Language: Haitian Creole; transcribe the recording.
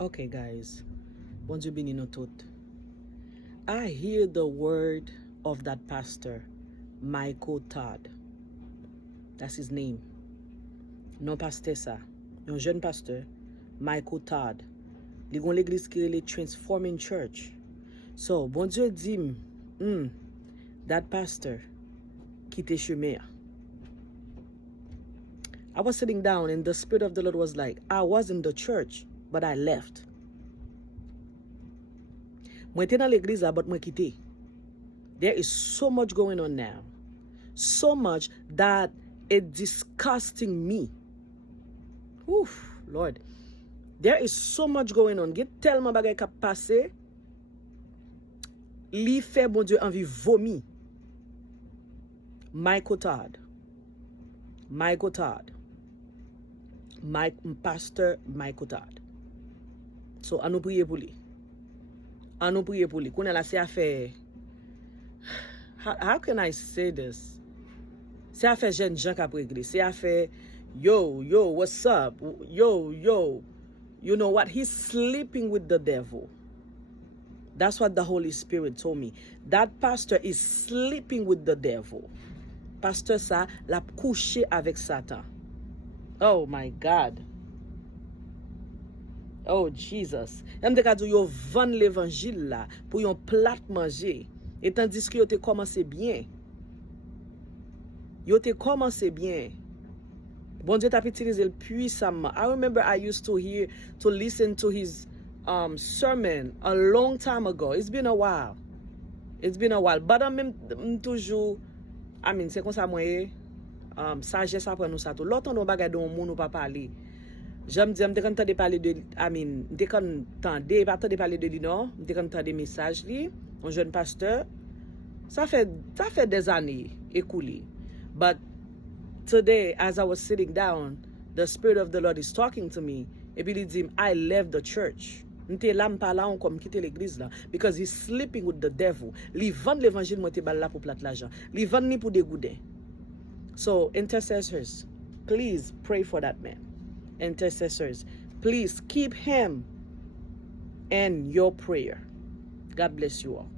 Okay, guys. Bon Dieu béni nous toutes. I hear the word of that pastor, Micheal Todd. That's his name. Non pasteur ça. Un jeune pasteur, Micheal Todd. Li gon l'église qui est Transforming Church. So, bon Dieu dit, that pastor quitte chemin. I was sitting down and the Spirit of the Lord was like, I was in the church, but I left. Mwen te dans l'église là, but mwen quitte. There is so much going on now. So much that it's disgusting me. Oof, Lord. There is so much going on. Get tellement bagay kap passe. Li fait bon Dieu envie vomi. Micheal Todd. Micheal Todd. Pastor Micheal Todd. So, an nou priye pou li. An nou priye pou li. Kounen la se a fe... How can I say this? Se a fe jen jan ka pregle. Se a fe, yo, what's up? Yo. You know what? He's sleeping with the devil. That's what the Holy Spirit told me. That pastor is sleeping with the devil. Pasteur sa la couché avec Satan. Oh my God. Oh Jesus. Yam de ka di yo vann levanjil la pou yon plat manje. Et tandis que yo te commencé bien. Yo te commencé bien. Bon Dieu t'a utilisé puissamment. I remember I used to listen to his sermon a long time ago. It's been a while. But I'm toujours, c'est comme ça moi sagesse après nous ça tout. L'autre on bagay don moun ou pas parler. J'aime dire m'te quand de parler de m'te quand tande pas de parler de lui non, m'te quand tande message li, un jeune pasteur. Ça fait des années écoulées. But today, as I was sitting down, the Spirit of the Lord is talking to me. Et puis il dit, I left the church. M'te là m'pa là on comme quitter l'église là because he's sleeping with the devil. Li vend l'évangile moi te bal là pour plat l'argent. Li vend ni pour dégoûter. So, intercessors, please pray for that man. Intercessors, please keep him in your prayer. God bless you all.